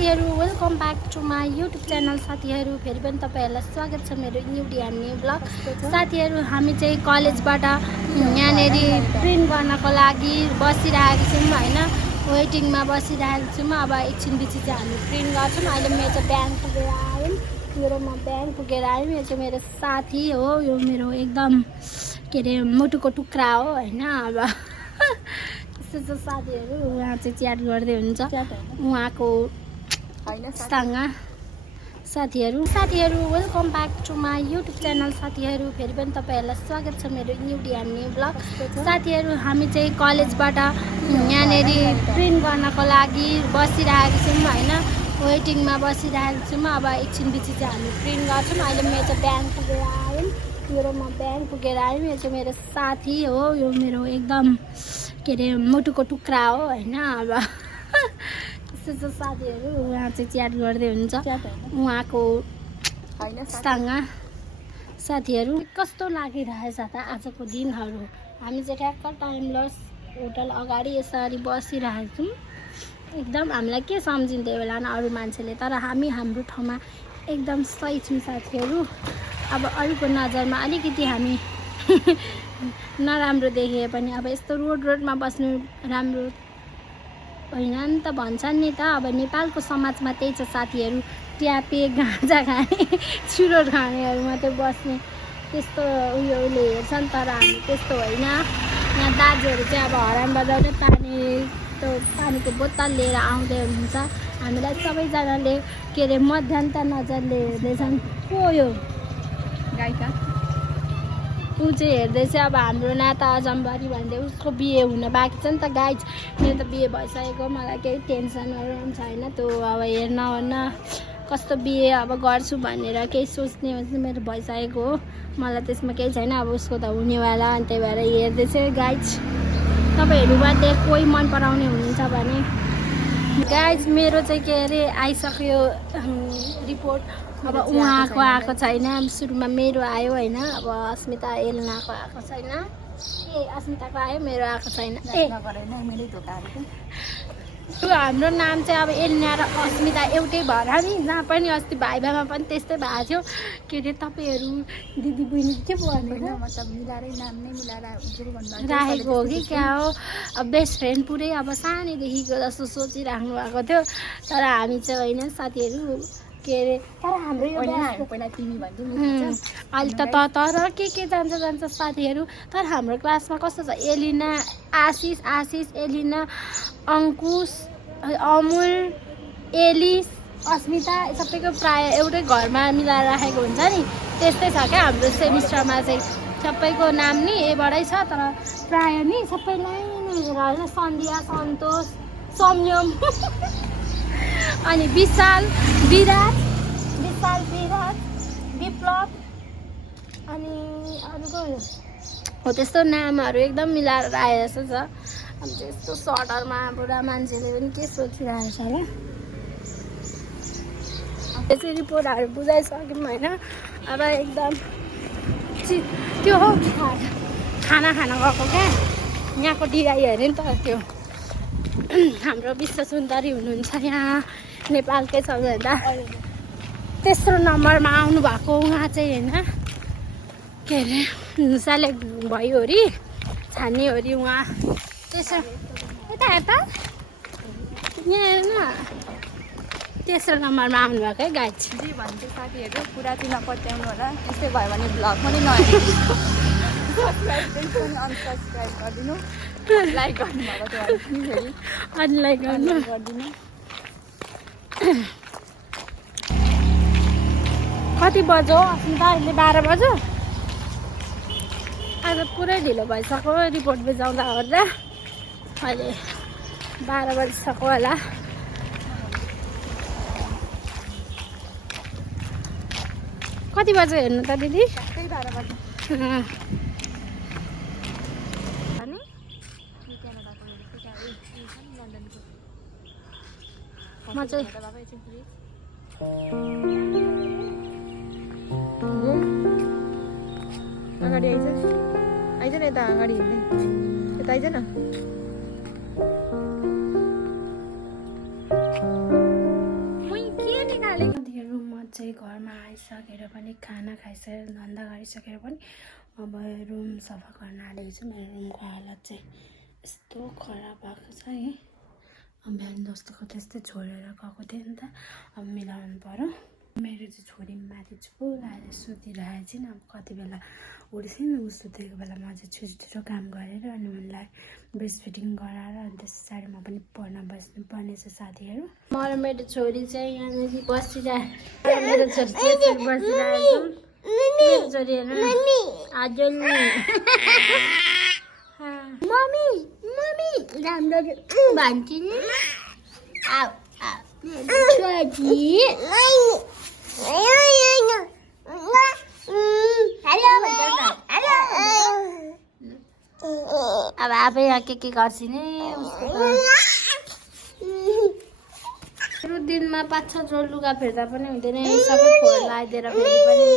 साथीहरु welcome back to my YouTube channel. साथीहरु फेरि पनि तपाईहरुलाई स्वागत छ मेरो new day and new blog. साथीहरु हामी चाहिँ कलेजबाट यहाँनेरि प्रिन्ट गर्नको लागि बसिरहेको छौँ हैन, वेटिङमा बसिरहेको छौँ। अब एकछिनपछि चाहिँ हामी प्रिन्ट गर्छौँ। अहिले म चाहिँ ब्याङ्क पुगेर आयौँ, मेरोमा ब्याङ्क पुगेर आयौँ। यो चाहिँ मेरो साथी हो, यो मेरो एकदम के अरे मुटुको टुक्रा हो हैन। अब त्यस्तो छ साथीहरु, उहाँ चाहिँ च्याट गर्दै हुन्छ उहाँको सँग। साथीहरु welcome back to my YouTube channel. साथीहरु फेरि पनि तपाईहरुलाई स्वागत छ मेरो new day and new blog. साथीहरु हामी चाहिँ कलेजबाट यहाँनेरि प्रिन्ट गर्नको लागि बसिरहेको छौँ हैन, वेटिङमा बसिरहेको छौँ। अब एकछिनपछि चाहिँ हामी प्रिन्ट गर्छौँ। अहिले म चाहिँ ब्याङ्क पुगेर आयौँ, मेरोमा ब्याङ्क पुगेर आयौँ। यो चाहिँ मेरो साथी हो, यो मेरो एकदम के अरे मुटुको टुक्रा हो हैन। अब त्यस्तो छ साथीहरु, उहाँ चाहिँ च्याट गर्दै हुन्छ उहाँको सँग। साथीहरु कस्तो लागिरहेछ त आजको दिनहरू। हामी चाहिँ ठ्याक्क टाइमलस होटल अगाडि यसरी बसिरहेको छौँ। एकदम हामीलाई के सम्झिन्थ्यो होला न अरू मान्छेले, तर हामी हाम्रो ठाउँमा एकदम सही छौँ साथीहरु। अब अरूको नजरमा अलिकति हामी नराम्रो देखिए पनि अब यस्तो रोडमा बस्नु राम्रो होइन नि त भन्छन् नि त। अब नेपालको समाजमा त्यही छ साथीहरु, ट्यापे गाँजा खाने चुरोट खानेहरू मात्रै बस्ने त्यस्तो उयोले हेर्छन्, तर हामी त्यस्तो होइन। यहाँ दाजुहरू चाहिँ अब हरान बजाउँदै पानीको बोतल लिएर आउँदै हुनुहुन्छ। हामीलाई सबैजनाले के अरे मध्यन्त नजरले हेर्दैछन्। को यो गायिका ऊ चाहिँ हेर्दैछ। अब हाम्रो नाता अजम्बरी भन्दै उसको बिहे हुन बाँकी छ नि त गाइज। मेरो त बिहे भइसकेको, मलाई केही टेन्सनहरू पनि छैन। त्यो अब हेर्न कस्तो बिहे अब गर्छु भनेर केही सोच्ने मेरो भइसकेको हो, मलाई त्यसमा केही छैन। अब उसको त हुनेवाला, अनि त्यही भएर हेर्दैछ गाइज। तपाईँहरूमध्ये कोही मन पराउने हुनुहुन्छ भने गाइज मेरो चाहिँ के अरे आइसक्यो रिपोर्ट। अब उहाँको आएको छैन, सुरुमा मेरो आयो होइन। अब अस्मिता एलनाको आएको छैन, अस्मिताको आयो मेरो आएको छैन। हाम्रो नाम चाहिँ अब एलिना र अस्मिता एउटै भएर नि, जहाँ पनि अस्ति भाइभामा पनि त्यस्तै भएको थियो। के अरे तपाईँहरू दिदी बहिनी के भनेको मतलब मिलाएरै नाम नै मिलाएर राखेको हो कि क्या हो। अब बेस्ट फ्रेन्ड पुरै अब सानैदेखिको जस्तो सोचिराख्नु भएको थियो, तर हामी चाहिँ होइन साथीहरू के अरे। तर हाम्रो यो पहिला तिमी भन्थ्यौ अहिले त तर के जान्छ साथीहरू। तर हाम्रो क्लासमा कस्तो छ, एलिना, आशिष, एलिना, अङ्कुश, अमुल, एलिस, अस्मिता सबैको प्राय एउटै घरमा मिलाएर राखेको हुन्छ नि, त्यस्तै छ क्या हाम्रो सेमिस्टरमा चाहिँ। सबैको नाम नि एबाटै छ, तर प्राय नि सबैलाई होइन। सन्ध्या, सन्तोष, सम्यम अनि विशाल, विराट, विप्लव अनि अरूको हो त्यस्तो नामहरू एकदम मिलाएर आएको जस्तो छ। अब त्यस्तो सर्टरमा बुढा मान्छेले पनि के सोचिरहेको छ होला। त्यो चाहिँ रिपोर्टहरू बुझाइसक्यौँ होइन। अब एकदम त्यो हो खाना खान गएको क्या, यहाँको डिआई हेऱ्यो नि त। त्यो हाम्रो विश्व सुन्दरी हुनुहुन्छ यहाँ नेपालकै सबैभन्दा तेस्रो नम्बरमा आउनु भएको उहाँ चाहिँ होइन। के अरे सेलेक्ट भयो अरे, छान्ने हो अरे उहाँ तेस्रो। यता हेर्दा यहाँ हेर्नु तेस्रो नम्बरमा आउनुभएको है गाइज। जी भन्छु साथीहरू, कुरा चाहिँ नपत्याउनु होला, त्यस्तै भयो भने भ्लग पनि नहेर्नु, अनसब्सक्राइब गरिदिनु, लाइक गर्नुभएको थियो फेरि अनलाइक गरिदिनु। कति बज्यो अस्मिता? अहिले 12 बज्यो। आज पुरै ढिलो भइसक्यो रिपोर्ट बुझाउँदा ओर्दा। अहिले 12 बजिसक्यो होला। कति बज्यो हेर्नु त दिदी? 12 बज्यो। म चाहिँ अगाडि आइज न, यता अगाडि हिँड्दै यता आइज न। साथीहरू म चाहिँ घरमा आइसकेर पनि खाना खाइसकेर धन्दा गरिसकेर पनि अब रुम सफा गर्न आएको छु। मेरो रुमको हालत चाहिँ यस्तो खराब भएको छ है। बिहान जस्तोको त्यस्तै छोडेर गएको थिएँ नि त, अब मिलाउनु पर्यो। मेरो चाहिँ छोरी माथि चुप आएर सुतिरहेको छिन्। अब कति बेला उठ्छिन्, उ सुतेको बेला म चाहिँ छिटो काम गरेर अनि उनलाई ब्रेस्ट फिडिङ गराएर अनि त्यस पछाडि म पनि पढ्न बस्नु पर्ने छ साथीहरू। म र मेरो छोरी चाहिँ यहाँनिर बसिरहेको, मेरो छोरी चाहिँ बसिरहेको छु। मेरो छोरी हेर्नु हजुर मम्मी मम्मी राम्रो भन्छु नि आऊ छोरी अब आफै यहाँ के गर्छ नि उसको दिनमा 5-6 जोड लुगा फेर्दा पनि हुँदैन, सबै फोहोर लगाइदिएर फेरि पनि।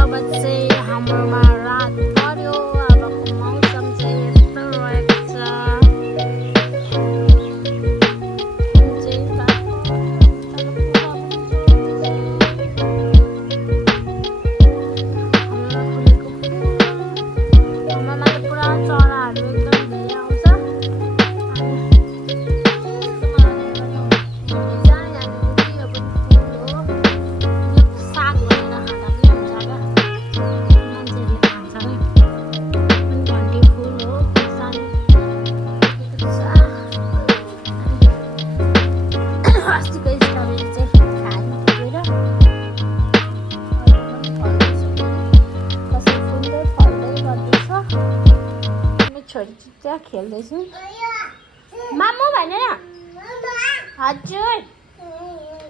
अब चाहिँ हाम्रोमा रात पर्यो। अबको मौसम चाहिँ यस्तो रहेको छ। छोरी चाहिँ खेल्दैछु। मामु भन्नु न, हजुर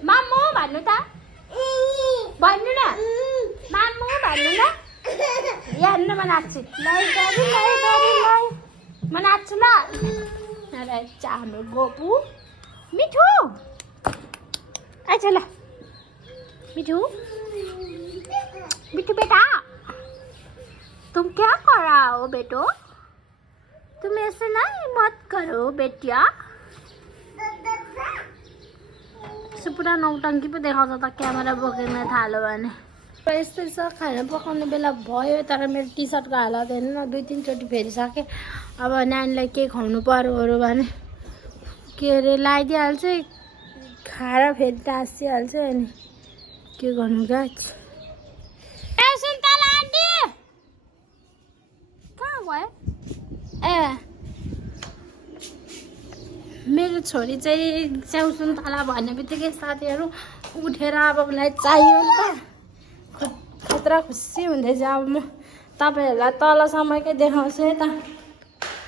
मामु भन्नु त, भन्नु न मामु भन्नु न। हेर्नु म नाच्छु, म नाच्छु ल। हाम्रो गोपु मिठो आइज ल, मिठू मिठू बेटा तुम क्या कर रहा हो बेटो, तुम ऐसे नहीं मत करो बेटिया। पुरा नौटङ्की पो देखाउँछ त क्यामेरा बोकेर थाल्यो भने। यस्तै छ, खाना पकाउने बेला भयो तर मेरो टी सर्टको हालत हेर्नु न, 2-3 चोटि फेरिसकेँ। अब नानीलाई के खुवाउनु पर्योहरू भने के अरे लगाइदिइहाल्छ, खाएर फेरि टाँसिहाल्छ। अनि के गर्नु गाइस। ए सुन्तला आन्टी कहाँ गयो? ए मेरो छोरी चाहिँ स्याउ सुन्तला भन्ने बित्तिकै साथीहरू उठेर अब उसलाई चाहियो नि त, खतरा खुसी हुँदैछ। अब म तपाईँहरूलाई तलसम्मकै देखाउँछु है त।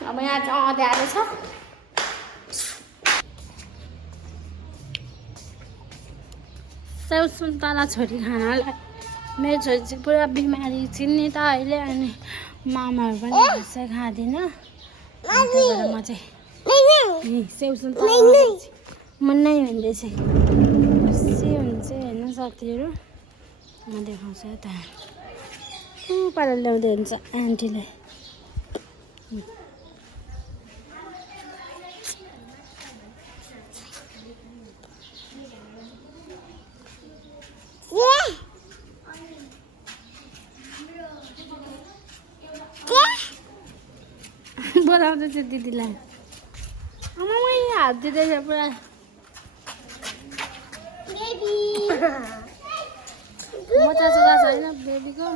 अब यहाँ चाहिँ अँध्यारो छ। स्याउ सुन्तला छोरी खानालाई मेरो छोरी चाहिँ पुरा बिमारी छिन् नि त अहिले, अनि मामाहरू पनि खासै खाँदिनँ। त्यही भएर म चाहिँ स्याउ सुन्तला मनै भन्दैछ। खुसी हुन्छ होइन साथीहरू, म देखाउँछु है त। पाराले ल्याउँदै हुन्छ आन्टीले। बोलाउँदैछ दिदीलाई। आमा म यहाँ हात दिँदैछ पुरा। मोचा सोचा छैन बेबीको।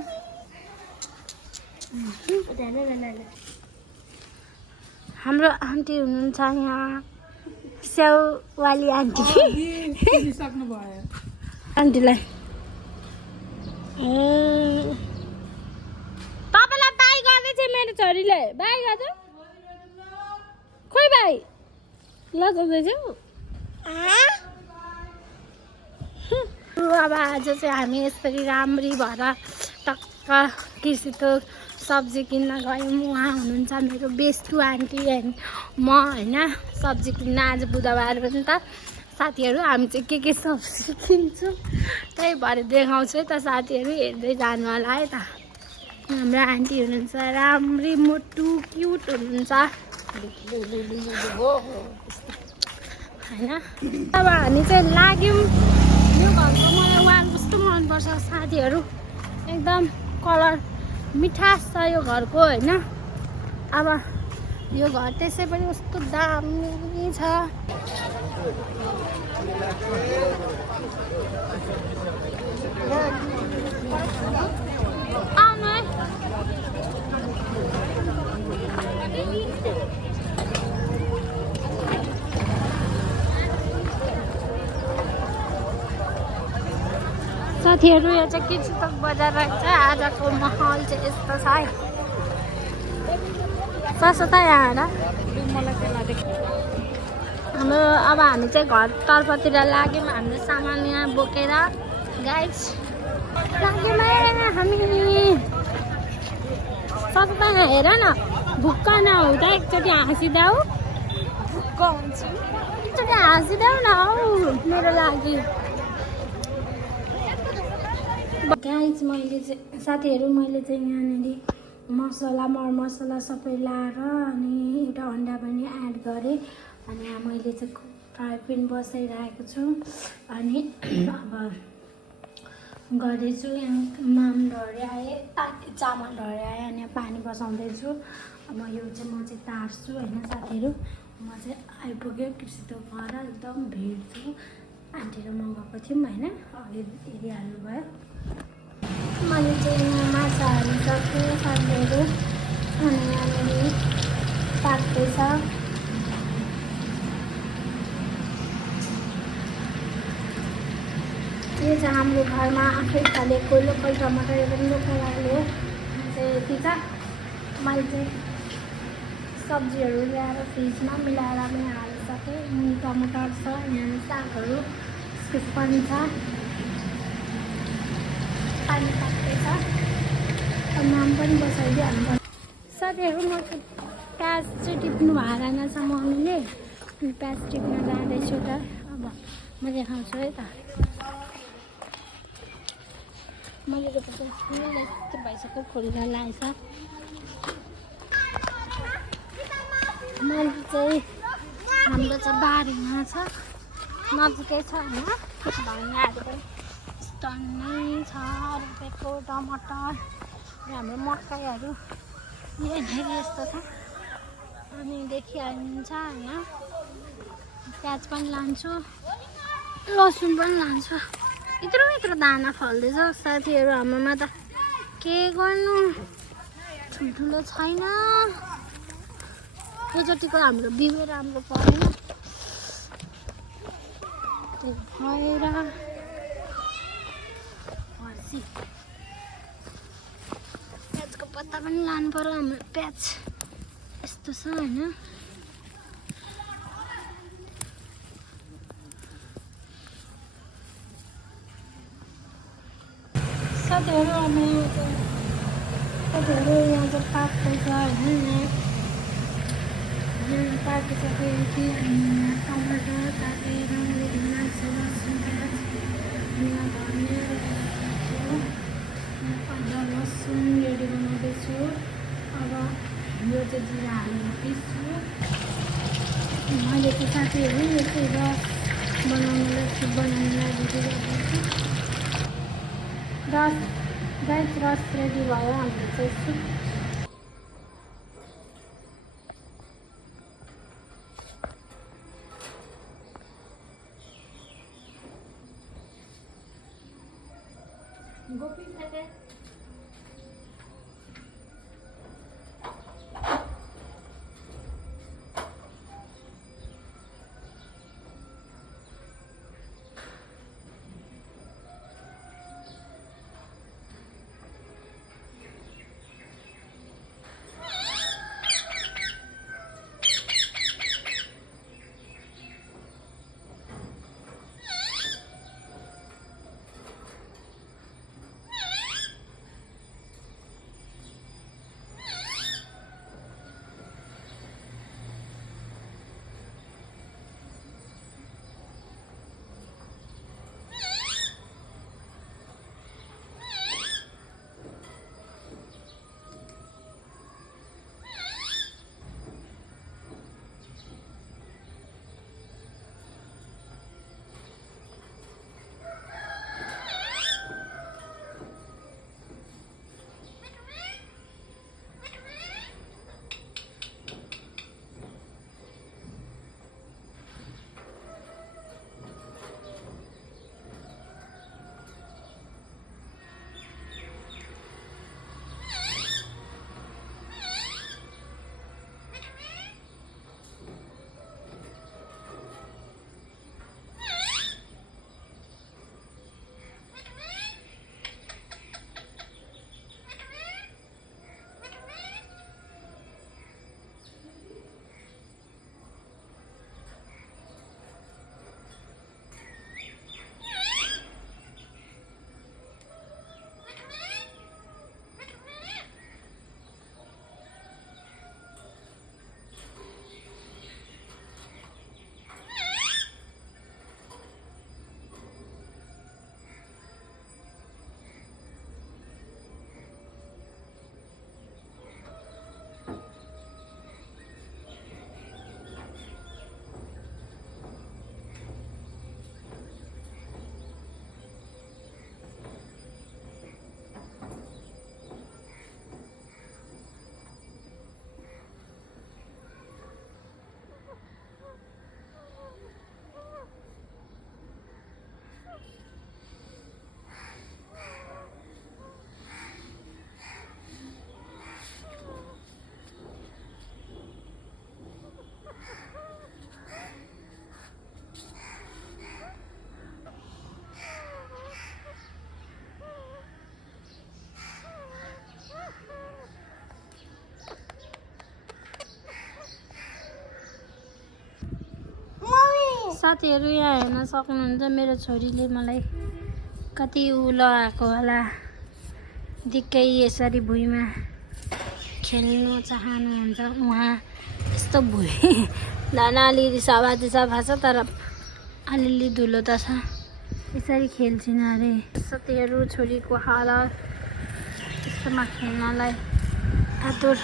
हाम्रो आन्टी हुनुहुन्छ यहाँ, स्याउवाली आन्टी। आन्टीलाई तपाईँलाई बाई गर्दैछ मेरो छोरीले। बाई गर्छ खोइ बाई लजाउँदैछौ। अब आज चाहिँ हामी यसरी राम्री भएर टक्क कृषिको सब्जी किन्न गयौँ। उहाँ हुनुहुन्छ मेरो बेस्टु आन्टी एन्ड म होइन। सब्जी किन्न आज बुधबार पनि त साथीहरू, हामी चाहिँ के सब्जी किन्छौँ त्यही भएर देखाउँछु है त साथीहरू, हेर्दै जानु होला है त। हाम्रो आन्टी हुनुहुन्छ राम्री मोटु क्युट हुनुहुन्छ होइन। अब हामी चाहिँ लाग्यौँ यो घरको मलाई साथीहरू एकदम कलर मिठास छ यो घरको होइन। अब यो घर त्यसै पनि कस्तो दामी छ। आउनु है। साथीहरू यो चाहिँ किचतक बजार रहेछ। आजको माहौल चाहिँ यस्तो छ है। सस्तो त यहाँ हाम्रो अब हामी चाहिँ घरतर्फतिर लाग्यौँ। हाम्रो सामान यहाँ बोकेर गाइस लाग्यौँ हामी। सस्तो त यहाँ हेर न, भुक्क नहुँदा एकचोटि हाँसिदेऊ। भुक्क हुन्छु, एकचोटि हाँसिदेऊ न हौ मेरो लागि। गाइस मैले चाहिँ साथीहरू मैले चाहिँ यहाँनिर मसला मरमसला सबै लाएर अनि एउटा अन्डा पनि एड गरेँ। अनि यहाँ मैले चाहिँ फ्राई प्यान बसाइरहेको छु। अनि अब गर्दैछु। यहाँ माम ढड्याएँ, चामल ढड्याएँ अनि पानी बसाउँदैछु। अब यो चाहिँ म चाहिँ तार्छु होइन साथीहरू। म चाहिँ आइपुग्यो कृषिको घर, एकदम भिड छु। आन्टी र म गएको थियौँ होइन, अघि हेरिहाल्नु भयो। मैले चाहिँ यहाँ माछा हालिसकेँ साथीहरू। अनि यहाँनिर पाक्दैछ। यो चाहिँ हाम्रो घरमा आफै फलेको लोकल टमाटर, यो पनि लोकल आलु हो। चाहिँ यति छ। मैले चाहिँ सब्जीहरू ल्याएर फ्रिजमा मिलाएर पनि हालिसकेँ। मुनि टमाटर छ, यहाँ सागहरू इस्कुस पनि छ। पानी पाक्दैछ। नाम पनि बसाइदिइहाल्नु। साथीहरू म प्याज चाहिँ टिप्नु भएन छ मम्मीले। प्याज टिप्न जाँदैछु त। अब म देखाउँछु है त। मैले त यस्तो भइसक्यो, खोलेर लगाएछ। मैले चाहिँ हाम्रो चाहिँ बारीमा छ, नजिकै छ होइन। धनियाँहरू पनि टन्नै छ रोपेको। टमाटर, हाम्रो मकैहरू यहाँनिर यस्तो छ। अनि देखिहाल्नुहुन्छ होइन। प्याज पनि लान्छु, लसुन पनि लान्छु। यत्रो यत्रो दाना फल्दैछ साथीहरू हाम्रोमा त। के गर्नु, ठुल्ठुलो छैन। योचोटिको हाम्रो बिउ राम्रो परेन, त्यो भएर प्याजको पत्ता पनि लानु पर्यो। हाम्रो प्याज यस्तो छ होइन। साथीहरू अब यहाँ चाहिँ पाक्दैछ होइन। यहाँ पाकिसकेपछि यहाँ टमाटर काटेर लसुन प्याज यहाँ धनियाँ अदुवा लसुन रेडी बनाउँदैछु। अब यो चाहिँ जिरा हालेर पिस्छु। मैले चाहिँ साथीहरू यो चाहिँ रस बनाउनुलाई सुप बनाउनुलाई रेडी गर्दैछु। रस रेडी भयो हाम्रो चाहिँ सुप। गोपी खाते साथीहरू यहाँ हेर्न सक्नुहुन्छ मेरो छोरीले मलाई कति उ लगाएको होला दिक्कै यसरी भुइँमा खेल्नु चाहनुहुन्छ उहाँ यस्तो भुइँ धान अलिअलि सफा छ तर अलिअलि धुलो त छ यसरी खेल्छिन् अरे साथीहरू छोरीको हालत यस्तोमा खेल्नलाई आतुर